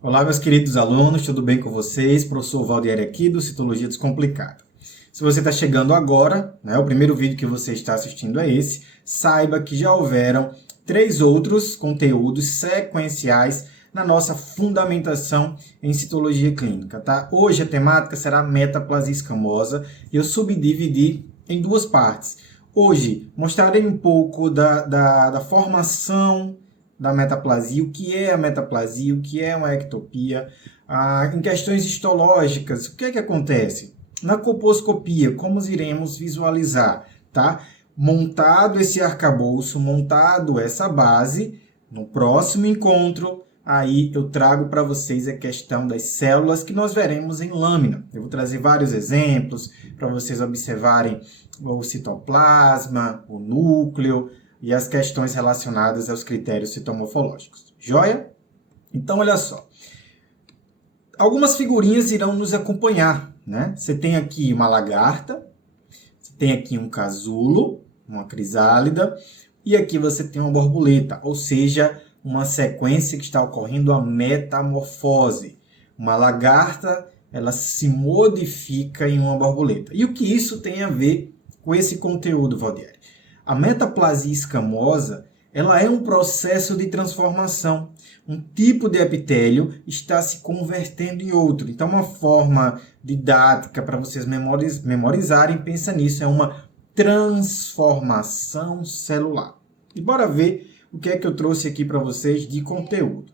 Olá, meus queridos alunos, tudo bem com vocês? Professor Valdieri aqui do Citologia Descomplicada. Se você está chegando agora, o primeiro vídeo que você está assistindo é esse, saiba que já houveram 3 outros conteúdos sequenciais na nossa fundamentação em citologia clínica, tá? Hoje a temática será metaplasia escamosa e eu subdividi em 2 partes. Hoje mostrarei um pouco da formação da metaplasia, o que é a metaplasia, o que é uma ectopia, em questões histológicas, o que é que acontece? Na colposcopia, como iremos visualizar, tá? Montado esse arcabouço, montado essa base, no próximo encontro, aí eu trago para vocês a questão das células que nós veremos em lâmina. Eu vou trazer vários exemplos para vocês observarem o citoplasma, o núcleo, e as questões relacionadas aos critérios citomorfológicos. Joia? Então, olha só. Algumas figurinhas irão nos acompanhar, né? Você tem aqui uma lagarta, você tem aqui um casulo, uma crisálida, e aqui você tem uma borboleta, ou seja, uma sequência que está ocorrendo a metamorfose. Uma lagarta, ela se modifica em uma borboleta. E o que isso tem a ver com esse conteúdo, Valdieri? A metaplasia escamosa, ela é um processo de transformação. Um tipo de epitélio está se convertendo em outro. Então, uma forma didática para vocês memorizarem, pensa nisso, é uma transformação celular. E bora ver o que é que eu trouxe aqui para vocês de conteúdo.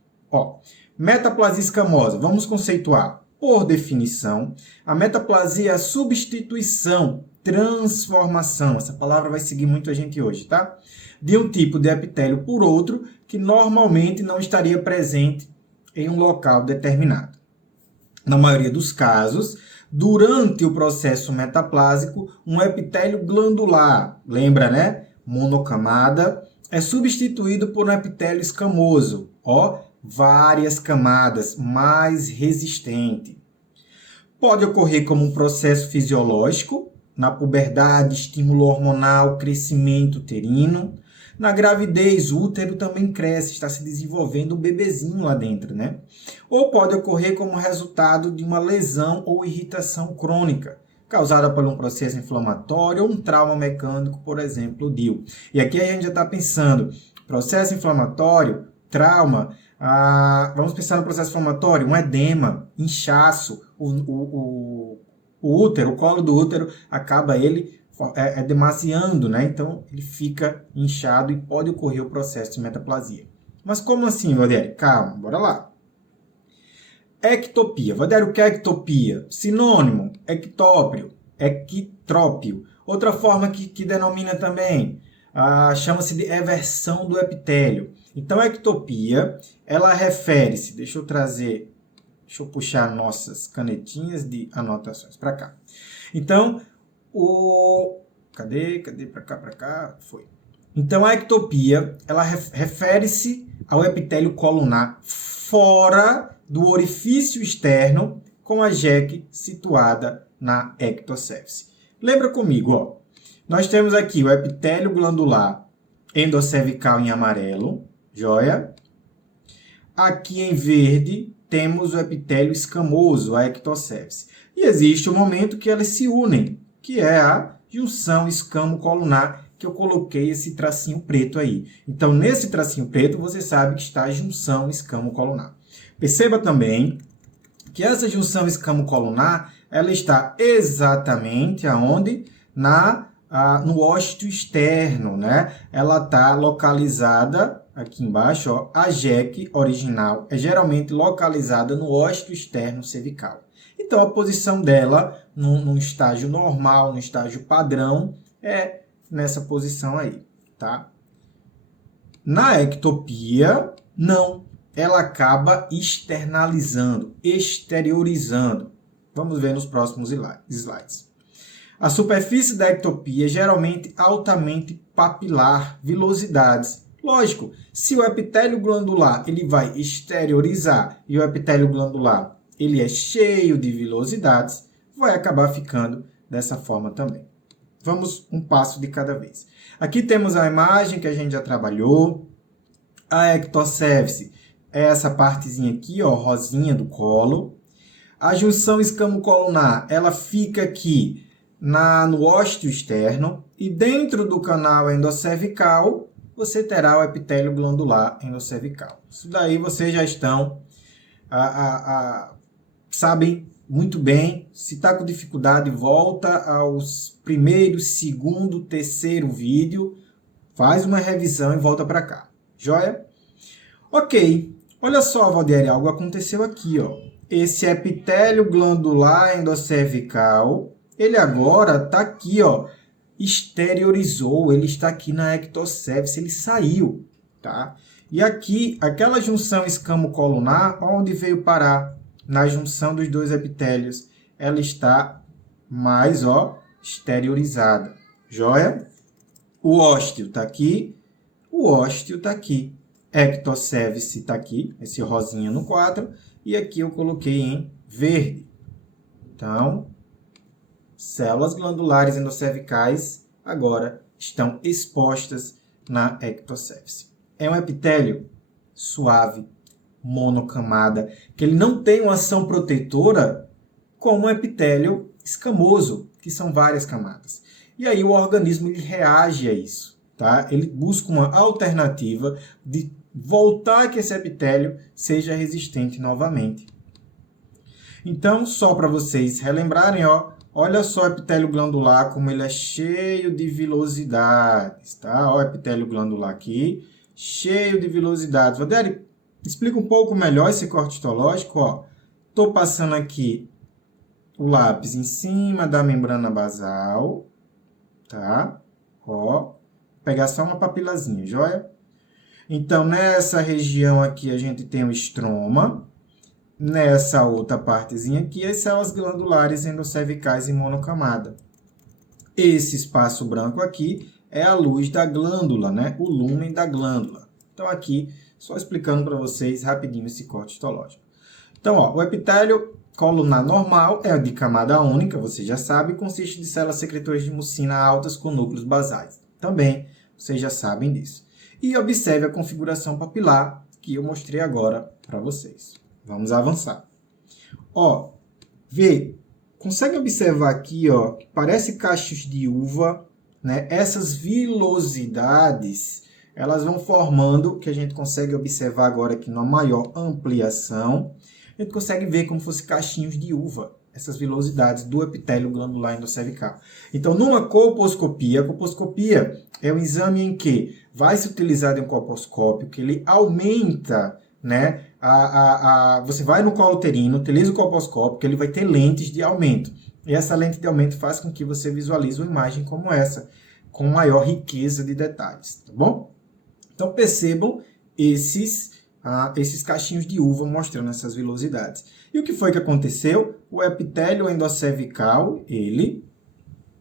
Metaplasia escamosa, vamos conceituar. Por definição, a metaplasia é a substituição, transformação, essa palavra vai seguir muito a gente hoje, tá? De um tipo de epitélio por outro que normalmente não estaria presente em um local determinado. Na maioria dos casos, durante o processo metaplásico, um epitélio glandular, lembra, né? Monocamada, é substituído por um epitélio escamoso, várias camadas, mais resistente. Pode ocorrer como um processo fisiológico, na puberdade, estímulo hormonal, crescimento uterino. Na gravidez, o útero também cresce, está se desenvolvendo um bebezinho lá dentro, né? Ou pode ocorrer como resultado de uma lesão ou irritação crônica, causada por um processo inflamatório ou um trauma mecânico, por exemplo, o DIU. E aqui a gente já está pensando, processo inflamatório, trauma, vamos pensar no processo inflamatório, um edema, inchaço, o útero, o colo do útero, acaba ele demasiando, né? Então, ele fica inchado e pode ocorrer o processo de metaplasia. Mas como assim, Valdieri? Calma, bora lá. Ectopia. Valdieri, o que é ectopia? Sinônimo, ectópio, equitrópio. Outra forma que denomina também, chama-se de eversão do epitélio. Então, a ectopia, ela refere-se, deixa eu puxar nossas canetinhas de anotações para cá. Então, cadê para cá? Foi. Então, a ectopia, ela refere-se ao epitélio colunar fora do orifício externo com a jeque situada na ectocéfise. Lembra comigo, nós temos aqui o epitélio glandular endocervical em amarelo, joia? Aqui em verde temos o epitélio escamoso, a ectocéfise. E existe um momento que elas se unem, que é a junção escamo-colunar, que eu coloquei esse tracinho preto aí. Então, nesse tracinho preto, você sabe que está a junção escamo-colunar. Perceba também que essa junção escamo-colunar, ela está exatamente aonde? No ósteo externo, né? Ela está localizada aqui embaixo, a jeque original é geralmente localizada no ósteo externo cervical. Então, a posição dela, num estágio normal, no estágio padrão, é nessa posição aí, tá? Na ectopia, não. Ela acaba externalizando, exteriorizando. Vamos ver nos próximos slides. A superfície da ectopia é geralmente altamente papilar, vilosidades. Lógico, se o epitélio glandular ele vai exteriorizar e o epitélio glandular ele é cheio de vilosidades, vai acabar ficando dessa forma também. Vamos um passo de cada vez. Aqui temos a imagem que a gente já trabalhou. A ectocéfise é essa partezinha aqui, ó, rosinha do colo. A junção escamo-colunar, ela fica aqui no ósteo externo. E dentro do canal endocervical, você terá o epitélio glandular endocervical. Isso daí vocês já estão, sabem muito bem. Se está com dificuldade, volta aos primeiro, segundo, terceiro vídeo, faz uma revisão e volta para cá. Joia? Ok. Olha só, Valdieri, algo aconteceu aqui, ó. Esse epitélio glandular endocervical, ele agora está aqui, ó, exteriorizou, ele está aqui na ectocervix, ele saiu, tá? E aqui, aquela junção escamo-colunar, onde veio parar? Na junção dos dois epitélios, ela está mais, ó, exteriorizada. Joia? O ósteo está aqui, o ósteo está aqui. Ectocervix está aqui, esse rosinha no 4, e aqui eu coloquei em verde. Então, células glandulares endocervicais agora estão expostas na ectocervix. É um epitélio suave, monocamada, que ele não tem uma ação protetora como um epitélio escamoso, que são várias camadas. E aí o organismo ele reage a isso, tá? Ele busca uma alternativa de voltar que esse epitélio seja resistente novamente. Então, só para vocês relembrarem, ó, olha só o epitélio glandular, como ele é cheio de vilosidades, tá? Ó, o epitélio glandular aqui, cheio de vilosidades. Valdieri, explica um pouco melhor esse corte histológico, ó. Tô passando aqui o lápis em cima da membrana basal, tá? Ó, vou pegar só uma papilazinha, joia? Então, nessa região aqui a gente tem o estroma. Nessa outra partezinha aqui, as células glandulares endocervicais em monocamada. Esse espaço branco aqui é a luz da glândula, né? O lúmen da glândula. Então, aqui, só explicando para vocês rapidinho esse corte histológico. Então, ó, o epitélio colunar normal é de camada única, você já sabe, consiste de células secretoras de mucina altas com núcleos basais. Também, vocês já sabem disso. E observe a configuração papilar que eu mostrei agora para vocês. Vamos avançar. Ó, vê, consegue observar aqui, ó, que parece cachos de uva, né? Essas vilosidades, elas vão formando, que a gente consegue observar agora aqui numa maior ampliação, a gente consegue ver como se fossem cachinhos de uva, essas vilosidades do epitélio glandular endocervical. Então, numa colposcopia, a colposcopia é um exame em que vai se utilizar um colposcópio, que ele aumenta, né? Você vai no colo uterino, utiliza o colposcópio, que ele vai ter lentes de aumento. E essa lente de aumento faz com que você visualize uma imagem como essa, com maior riqueza de detalhes, tá bom? Então, percebam esses cachinhos de uva mostrando essas vilosidades. E o que foi que aconteceu? O epitélio endocervical, ele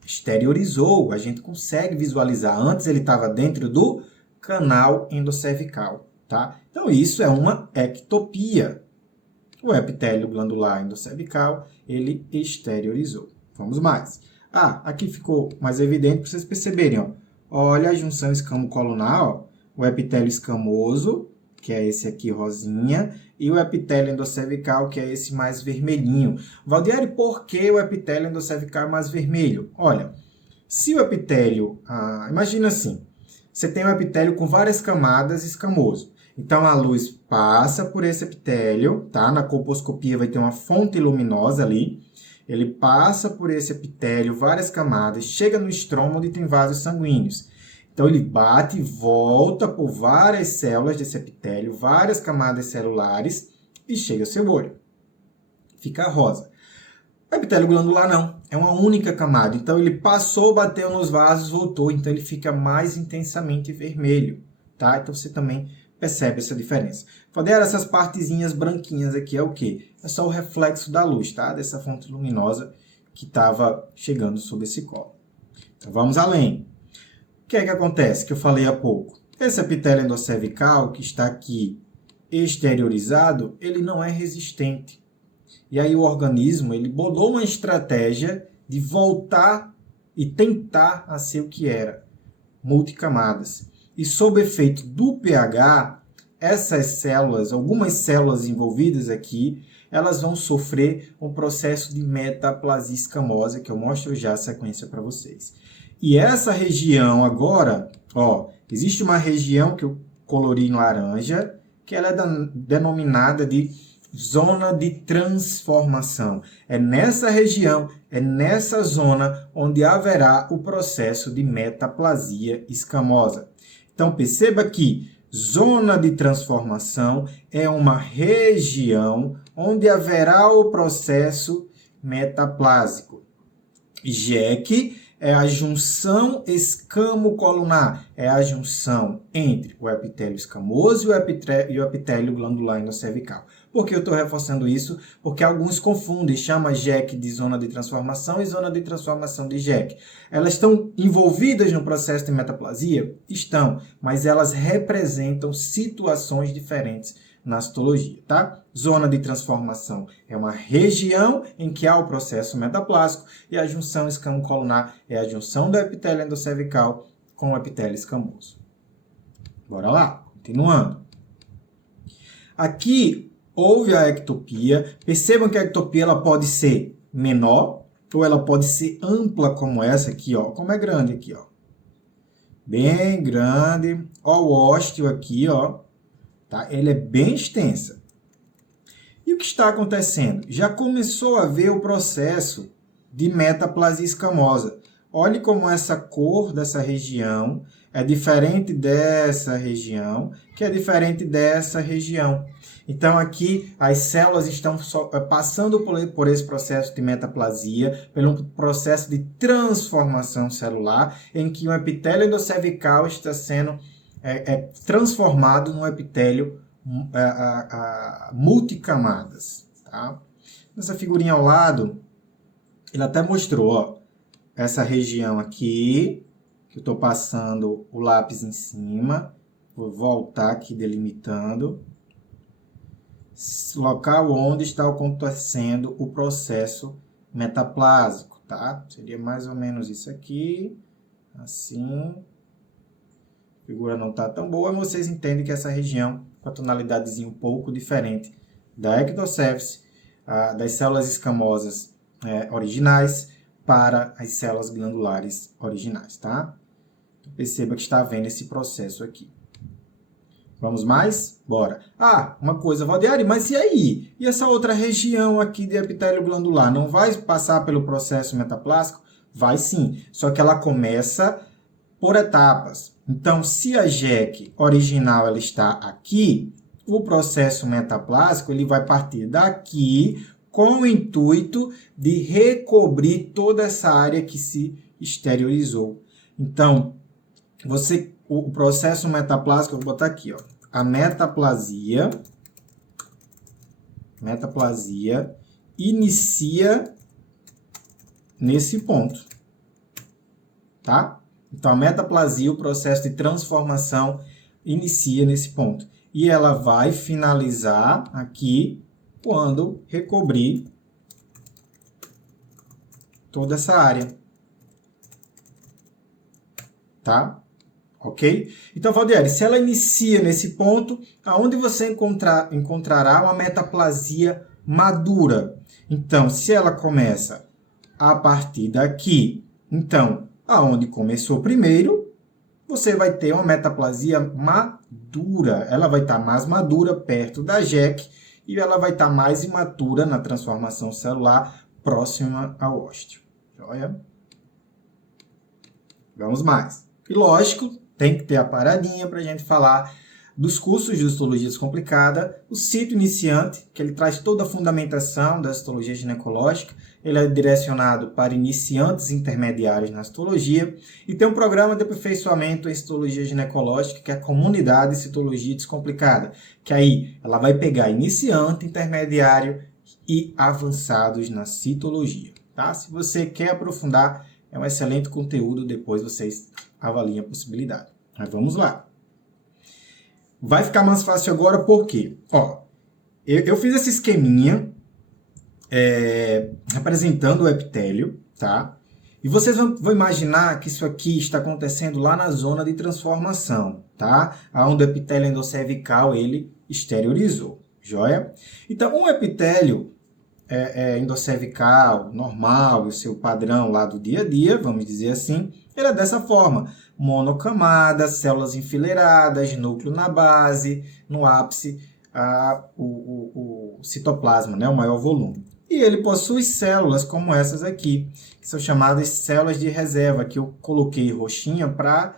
exteriorizou. A gente consegue visualizar. Antes ele estava dentro do canal endocervical, tá? Então, isso é uma ectopia. O epitélio glandular endocervical, ele exteriorizou. Vamos mais. Aqui ficou mais evidente para vocês perceberem, ó. Olha a junção escamo-colunar, ó. O epitélio escamoso, que é esse aqui rosinha, e o epitélio endocervical, que é esse mais vermelhinho. Valdieri, por que o epitélio endocervical é mais vermelho? Olha, se o epitélio... imagina assim, você tem um epitélio com várias camadas escamoso. Então, a luz passa por esse epitélio, tá? Na colposcopia vai ter uma fonte luminosa ali. Ele passa por esse epitélio, várias camadas, chega no estroma, onde tem vasos sanguíneos. Então, ele bate e volta por várias células desse epitélio, várias camadas celulares, e chega ao seu olho. Fica rosa. O epitélio glandular não, é uma única camada. Então, ele passou, bateu nos vasos, voltou. Então, ele fica mais intensamente vermelho, tá? Então, você também percebe essa diferença. Valdieri, essas partezinhas branquinhas aqui é o quê? É só o reflexo da luz, tá? Dessa fonte luminosa que estava chegando sob esse colo. Então, vamos além. O que é que acontece? Que eu falei há pouco. Esse epitélio endocervical, que está aqui exteriorizado, ele não é resistente. E aí o organismo, ele bolou uma estratégia de voltar e tentar a ser o que era. Multicamadas. E sob efeito do pH, essas células, algumas células envolvidas aqui, elas vão sofrer um processo de metaplasia escamosa, que eu mostro já a sequência para vocês. E essa região agora, ó, existe uma região que eu colori em laranja, que ela é denominada de zona de transformação. É nessa região, é nessa zona onde haverá o processo de metaplasia escamosa. Então, perceba que zona de transformação é uma região onde haverá o processo metaplásico. JEC é a junção escamocolunar, é a junção entre o epitélio escamoso e o epitélio glandular endocervical. Por que eu estou reforçando isso? Porque alguns confundem, chamam JEC de zona de transformação e zona de transformação de JEC. Elas estão envolvidas no processo de metaplasia? Estão, mas elas representam situações diferentes na citologia, tá? Zona de transformação é uma região em que há o processo metaplásico e a junção escamocolunar é a junção do epitélio endocervical com o epitélio escamoso. Bora lá, continuando. Aqui houve a ectopia. Percebam que a ectopia ela pode ser menor ou ela pode ser ampla como essa aqui, ó. Como é grande aqui, ó. Bem grande. Ó o ósteo aqui, ó. Tá? Ele é bem extensa. E o que está acontecendo? Já começou a ver o processo de metaplasia escamosa. Olhe como essa cor dessa região é diferente dessa região, que é diferente dessa região. Então, aqui, as células estão passando por esse processo de metaplasia, pelo processo de transformação celular, em que o epitélio endocervical está sendo transformado num epitélio multicamadas. Tá? Nessa figurinha ao lado, ele até mostrou, ó, essa região aqui, que eu estou passando o lápis em cima, vou voltar aqui delimitando, local onde está acontecendo o processo metaplásico, tá? Seria mais ou menos isso aqui, assim. A figura não está tão boa, mas vocês entendem que essa região, com a tonalidadezinha um pouco diferente da ectocepse, das células escamosas originais, para as células glandulares originais, tá? Então, perceba que está havendo esse processo aqui. Vamos mais? Bora. Ah, uma coisa, Valdiari, mas e aí? E essa outra região aqui de epitélio glandular não vai passar pelo processo metaplásico? Vai sim, só que ela começa por etapas. Então, se a JEC original ela está aqui, o processo metaplásico ele vai partir daqui com o intuito de recobrir toda essa área que se exteriorizou. Então, o processo metaplásico, eu vou botar aqui, ó, a metaplasia inicia nesse ponto, tá? Então, a metaplasia, o processo de transformação, inicia nesse ponto. E ela vai finalizar aqui quando recobrir toda essa área. Tá? Ok? Então, Valdieri, se ela inicia nesse ponto, aonde você encontrará uma metaplasia madura? Então, se ela começa a partir daqui, então, aonde começou primeiro, você vai ter uma metaplasia madura. Ela vai estar mais madura perto da JEC e ela vai estar mais imatura na transformação celular próxima ao ósteo. Joia? Vamos mais. E lógico, tem que ter a paradinha para a gente falar dos cursos de histologia descomplicada, o sítio iniciante, que ele traz toda a fundamentação da histologia ginecológica, ele é direcionado para iniciantes intermediários na histologia, e tem um programa de aperfeiçoamento em histologia ginecológica, que é a comunidade Citologia Descomplicada, que aí ela vai pegar iniciante, intermediário e avançados na citologia. Tá? Se você quer aprofundar, é um excelente conteúdo, depois vocês avaliem a possibilidade. Mas vamos lá. Vai ficar mais fácil agora, por quê? Ó, eu fiz esse esqueminha representando o epitélio, tá? E vocês vão imaginar que isso aqui está acontecendo lá na zona de transformação, tá? Onde o epitélio endocervical ele exteriorizou, joia? Então, um epitélio endocervical normal, o seu padrão lá do dia a dia, vamos dizer assim, ele é dessa forma: monocamada, células enfileiradas, núcleo na base, no ápice, o citoplasma, né, o maior volume. E ele possui células como essas aqui, que são chamadas células de reserva, que eu coloquei roxinha para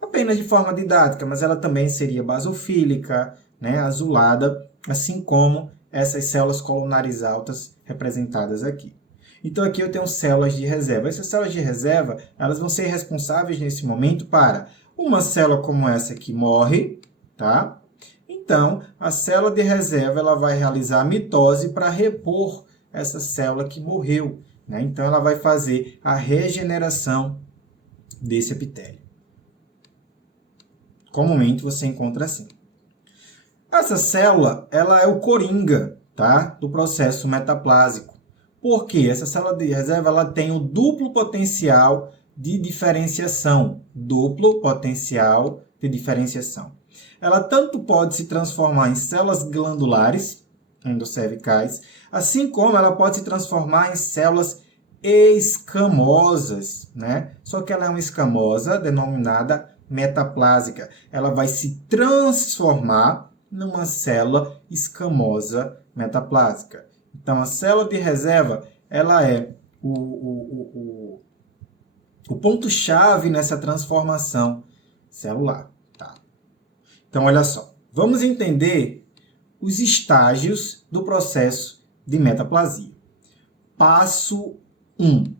apenas de forma didática, mas ela também seria basofílica, né, azulada, assim como essas células colunares altas representadas aqui. Então aqui eu tenho células de reserva. Essas células de reserva, elas vão ser responsáveis nesse momento para uma célula como essa que morre, tá? Então, a célula de reserva ela vai realizar a mitose para repor essa célula que morreu, né? Então ela vai fazer a regeneração desse epitélio. Comumente você encontra assim. Essa célula, ela é o coringa, tá? Do processo metaplásico. Por quê? Essa célula de reserva, ela tem o duplo potencial de diferenciação. Duplo potencial de diferenciação. Ela tanto pode se transformar em células glandulares, endocervicais, assim como ela pode se transformar em células escamosas, né? Só que ela é uma escamosa denominada metaplásica. Ela vai se transformar numa célula escamosa metaplásica. Então, a célula de reserva, ela é o ponto-chave nessa transformação celular. Tá? Então, olha só. Vamos entender os estágios do processo de metaplasia. Passo 1.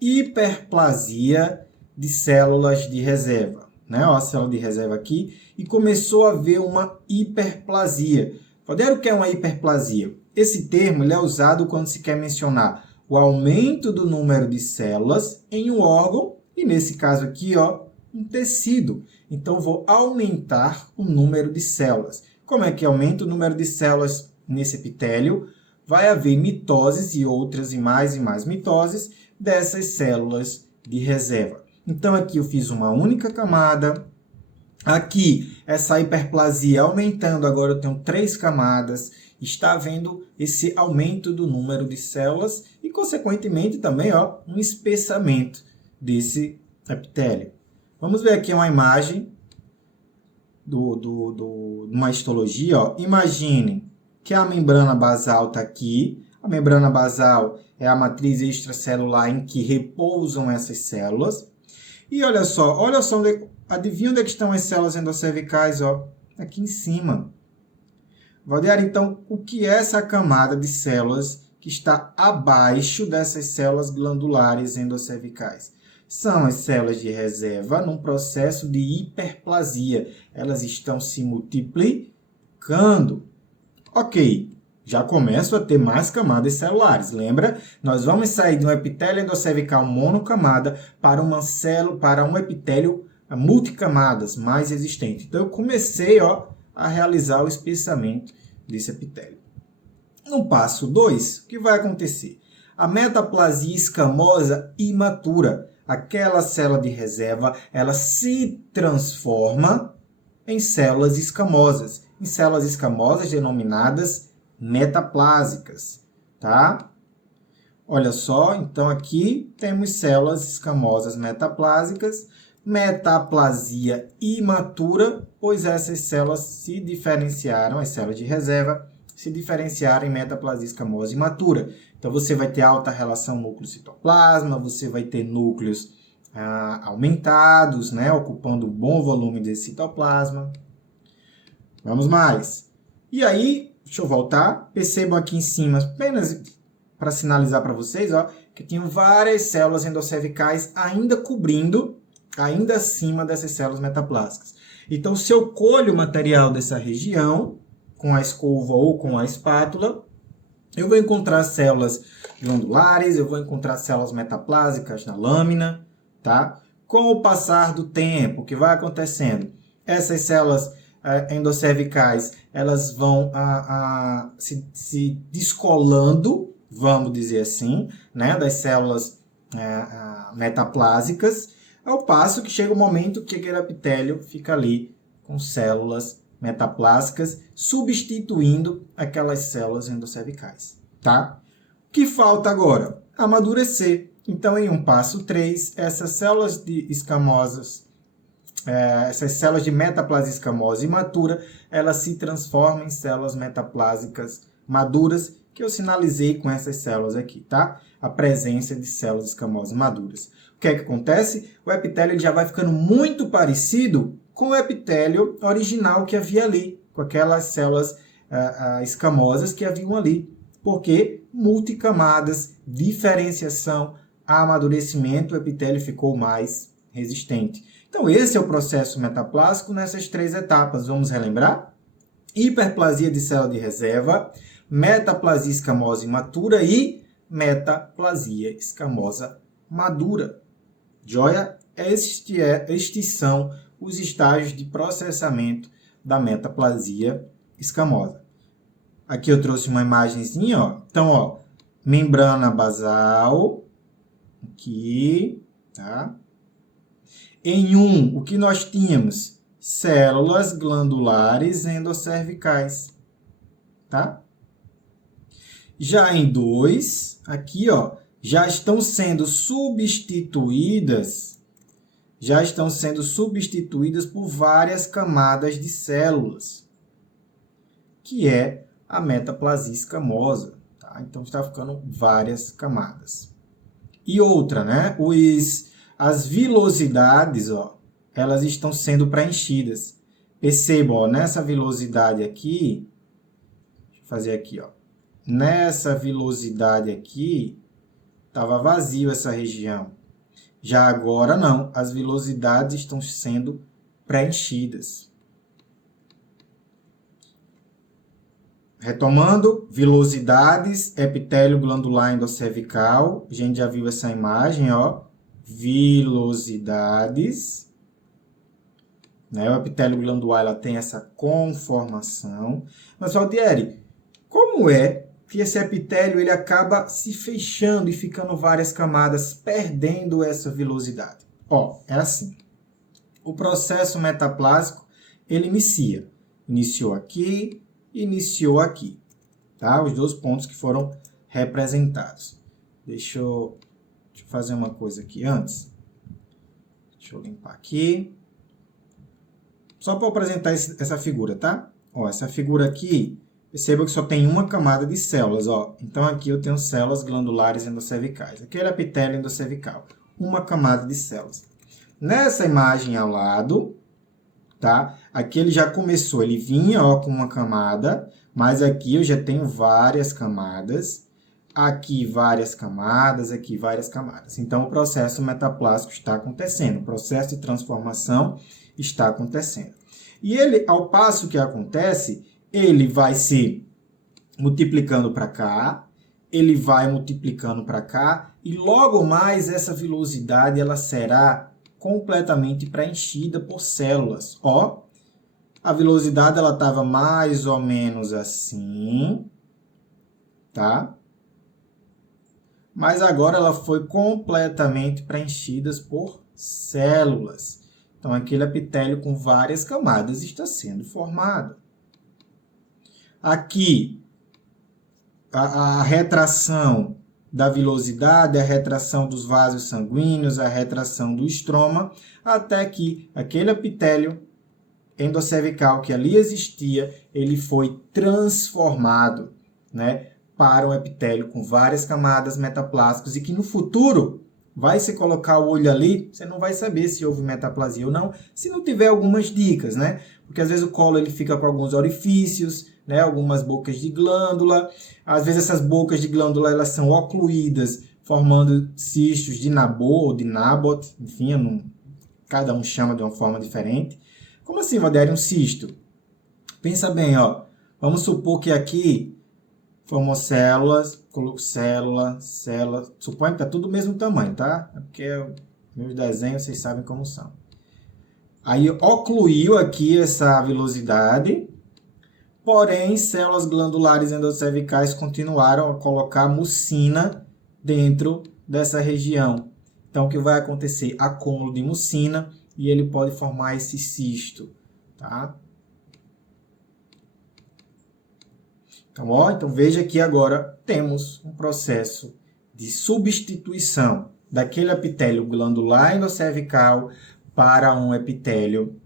Hiperplasia de células de reserva. Né? Ó, a célula de reserva aqui, e começou a haver uma hiperplasia. Valdeiro, o que é uma hiperplasia? Esse termo ele é usado quando se quer mencionar o aumento do número de células em um órgão, e nesse caso aqui, ó, um tecido. Então, vou aumentar o número de células. Como é que aumenta o número de células nesse epitélio? Vai haver mitoses e outras e mais mitoses dessas células de reserva. Então, aqui eu fiz uma única camada. Aqui, essa hiperplasia aumentando, agora eu tenho 3 camadas. Está havendo esse aumento do número de células e, consequentemente, também ó, um espessamento desse epitélio. Vamos ver aqui uma imagem de uma histologia. Ó. Imagine que a membrana basal está aqui. A membrana basal é a matriz extracelular em que repousam essas células. E olha só adivinha onde é que estão as células endocervicais? Ó, aqui em cima. Valdeir, então, o que é essa camada de células que está abaixo dessas células glandulares endocervicais? São as células de reserva num processo de hiperplasia. Elas estão se multiplicando. Ok, já começo a ter mais camadas celulares. Lembra? Nós vamos sair de um epitélio endocervical monocamada para um epitélio multicamadas, mais resistente. Então, eu comecei a realizar o espessamento desse epitélio. No passo 2, o que vai acontecer? A metaplasia escamosa imatura. Aquela célula de reserva, ela se transforma em células escamosas. Em células escamosas denominadas metaplásicas, tá? Olha só, então aqui temos células escamosas metaplásicas, metaplasia imatura, pois essas células se diferenciaram, as células de reserva, se diferenciaram em metaplasia escamosa imatura. Então, você vai ter alta relação núcleo-citoplasma, você vai ter núcleos aumentados, né, ocupando um bom volume desse citoplasma. Vamos mais. E aí, deixa eu voltar. Percebam aqui em cima, apenas para sinalizar para vocês, ó, que tem várias células endocervicais ainda cobrindo, ainda acima dessas células metaplásicas. Então, se eu colho o material dessa região, com a escova ou com a espátula, eu vou encontrar células glandulares, eu vou encontrar células metaplásicas na lâmina, tá? Com o passar do tempo, o que vai acontecendo? Essas células endocervicais, elas vão se descolando, vamos dizer assim, né, das células metaplásicas, ao passo que chega o momento que aquele epitélio fica ali com células metaplásicas, substituindo aquelas células endocervicais, tá? O que falta agora? Amadurecer. Então, em um passo 3, essas células essas células de metaplasia escamosa imatura, elas se transformam em células metaplásicas maduras, que eu sinalizei com essas células aqui, tá? A presença de células escamosas maduras. O que é que acontece? O epitélio já vai ficando muito parecido com o epitélio original que havia ali, com aquelas células escamosas que haviam ali. Porque multicamadas, diferenciação, amadurecimento, o epitélio ficou mais resistente. Então, esse é o processo metaplásico nessas 3 etapas. Vamos relembrar? Hiperplasia de célula de reserva, metaplasia escamosa imatura e metaplasia escamosa madura. Joia? Estes são os estágios de processamento da metaplasia escamosa. Aqui eu trouxe uma imagenzinha, ó. Então, ó, membrana basal, aqui, tá? Em o que nós tínhamos? Células glandulares endocervicais, tá? Já em 2, aqui, ó, já estão sendo substituídas por várias camadas de células, que é a metaplasia escamosa, tá? Então, está ficando várias camadas. E outra, né? As vilosidades, ó, elas estão sendo preenchidas. Percebam, ó, nessa vilosidade aqui, deixa eu fazer aqui, ó. Nessa vilosidade aqui, estava vazio essa região. Já agora não, as vilosidades estão sendo preenchidas. Retomando, vilosidades, epitélio glandular endocervical. A gente já viu essa imagem, ó. Vilosidades. Né? O epitélio glandular ela tem essa conformação. Mas, Valdieri, como é que esse epitélio ele acaba se fechando e ficando várias camadas, perdendo essa vilosidade? Ó, é assim. O processo metaplásico, ele iniciou aqui, iniciou aqui, tá? Os 2 pontos que foram representados. Deixa eu fazer uma coisa aqui antes. Deixa eu limpar aqui. Só para apresentar essa figura, tá? Ó, essa figura aqui, perceba que só tem uma camada de células, ó. Então aqui eu tenho células glandulares endocervicais. Aquele epitélio endocervical, uma camada de células. Nessa imagem ao lado, tá? Aqui ele já começou, ele vinha, ó, com uma camada, mas aqui eu já tenho várias camadas. Aqui várias camadas, aqui várias camadas. Então o processo metaplásico está acontecendo, o processo de transformação está acontecendo. E ele, ao passo que acontece, ele vai se multiplicando para cá, ele vai multiplicando para cá, e logo mais essa vilosidade ela será completamente preenchida por células. Ó, a vilosidade ela estava mais ou menos assim, tá? Mas agora ela foi completamente preenchida por células. Então, aquele epitélio com várias camadas está sendo formado. Aqui, a retração da vilosidade, a retração dos vasos sanguíneos, a retração do estroma, até que aquele epitélio endocervical que ali existia, ele foi transformado, né, para um epitélio com várias camadas metaplásicas e que no futuro vai se colocar o olho ali, você não vai saber se houve metaplasia ou não, se não tiver algumas dicas, né? Porque às vezes o colo ele fica com alguns orifícios, né? Algumas bocas de glândula, às vezes essas bocas de glândula elas são ocluídas, formando cistos de Nabor ou de Nabot, enfim, cada um chama de uma forma diferente. Como assim, Valdieri, um cisto? Pensa bem, ó. Vamos supor que aqui formou células, célula. Suponho que tá tudo do mesmo tamanho, tá? É porque meus desenhos vocês sabem como são. Aí ocluiu aqui essa vilosidade, porém células glandulares endocervicais continuaram a colocar mucina dentro dessa região. Então, o que vai acontecer? Acúmulo de mucina e ele pode formar esse cisto, tá? Então, então veja que agora temos um processo de substituição daquele epitélio glandular endocervical para um epitélio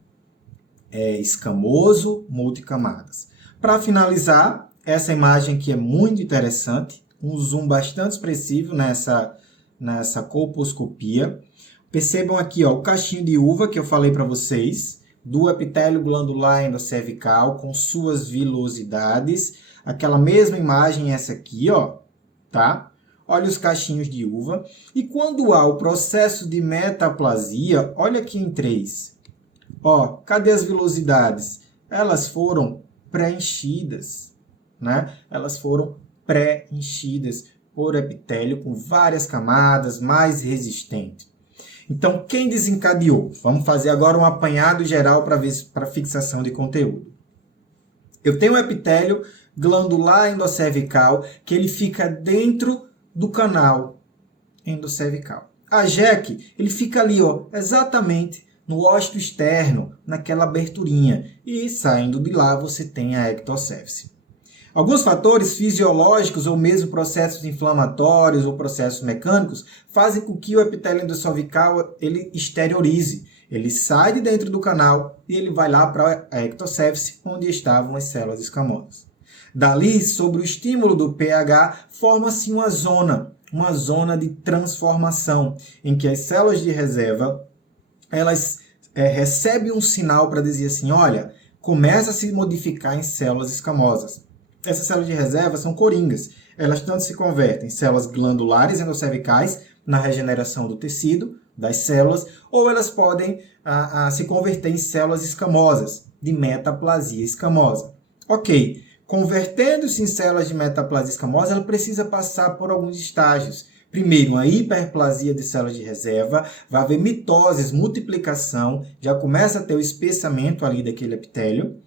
escamoso multicamadas. Para finalizar, essa imagem aqui é muito interessante, um zoom bastante expressivo nessa colposcopia. Percebam aqui o cachinho de uva que eu falei para vocês, do epitélio glandular endocervical com suas vilosidades. Aquela mesma imagem, essa aqui, tá? Olha os cachinhos de uva. E quando há o processo de metaplasia, olha aqui em 3. Cadê as vilosidades? Elas foram preenchidas, né? Elas foram preenchidas por epitélio com várias camadas, mais resistente. Então, quem desencadeou? Vamos fazer agora um apanhado geral para fixação de conteúdo. Eu tenho um epitélio glandular endocervical que ele fica dentro do canal endocervical. A JEC, ele fica ali, exatamente no ósseo externo, naquela aberturinha. E saindo de lá você tem a ectocéfise. Alguns fatores fisiológicos ou mesmo processos inflamatórios ou processos mecânicos fazem com que o epitélio endocervical ele exteriorize. Ele sai de dentro do canal e ele vai lá para a ectocéfise, onde estavam as células escamosas. Dali, sobre o estímulo do pH, forma-se uma zona de transformação, em que as células de reserva elas recebem um sinal para dizer assim, olha, começa a se modificar em células escamosas. Essas células de reserva são coringas. Elas tanto se convertem em células glandulares endocervicais, na regeneração do tecido, das células, ou elas podem se converter em células escamosas, de metaplasia escamosa. Ok, convertendo-se em células de metaplasia escamosa, ela precisa passar por alguns estágios. Primeiro, a hiperplasia de células de reserva, vai haver mitoses, multiplicação, já começa a ter o espessamento ali daquele epitélio,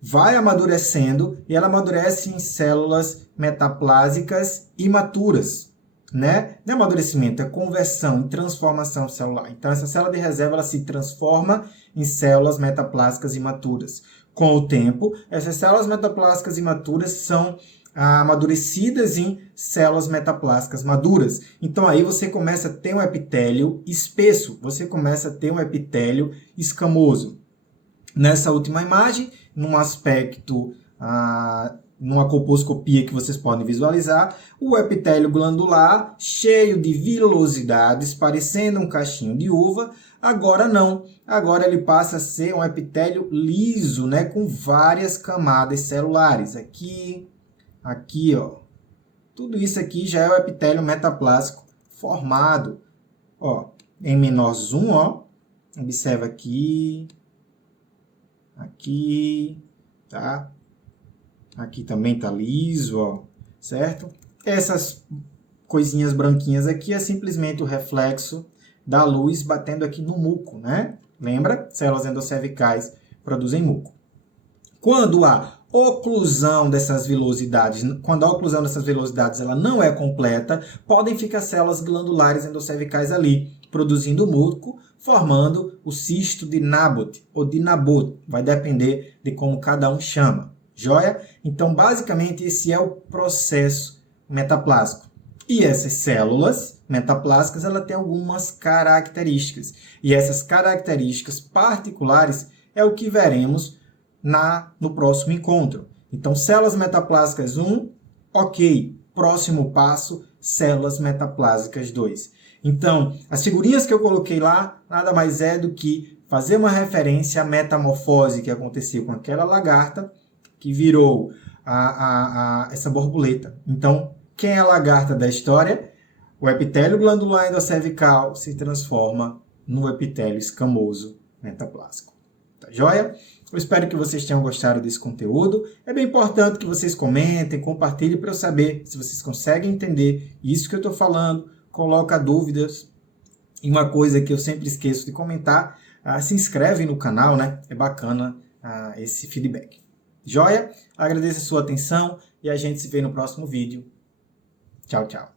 vai amadurecendo e ela amadurece em células metaplásicas imaturas, né? Não é amadurecimento, é conversão, em transformação celular. Então, essa célula de reserva ela se transforma em células metaplásicas imaturas. Com o tempo, essas células metaplásicas imaturas são amadurecidas em células metaplásicas maduras. Então, aí você começa a ter um epitélio espesso, você começa a ter um epitélio escamoso. Nessa última imagem, num aspecto, numa colposcopia que vocês podem visualizar, o epitélio glandular cheio de vilosidades, parecendo um cachinho de uva. Agora não, agora ele passa a ser um epitélio liso, né, com várias camadas celulares. Aqui, tudo isso aqui já é o epitélio metaplásico formado, em menor zoom, observa aqui, tá? Aqui também tá liso, certo? Essas coisinhas branquinhas aqui é simplesmente o reflexo da luz batendo aqui no muco, né? Lembra? Células endocervicais produzem muco. Quando a oclusão dessas vilosidades, ela não é completa, podem ficar células glandulares endocervicais ali, produzindo muco, formando o cisto de Naboth ou de Naboth, vai depender de como cada um chama. Joia? Então, basicamente, esse é o processo metaplásico. E essas células metaplásicas, ela tem algumas características. E essas características particulares é o que veremos no próximo encontro. Então, células metaplásicas 1, ok. Próximo passo, células metaplásicas 2. Então, as figurinhas que eu coloquei lá, nada mais é do que fazer uma referência à metamorfose que aconteceu com aquela lagarta, que virou essa borboleta. Então, quem é a lagarta da história? O epitélio glandular endocervical se transforma no epitélio escamoso metaplásico. Tá joia? Eu espero que vocês tenham gostado desse conteúdo. É bem importante que vocês comentem, compartilhem para eu saber se vocês conseguem entender isso que eu estou falando. Coloca dúvidas. E uma coisa que eu sempre esqueço de comentar, se inscreve no canal, né? É bacana esse feedback. Joia? Agradeço a sua atenção e a gente se vê no próximo vídeo. Tchau, tchau.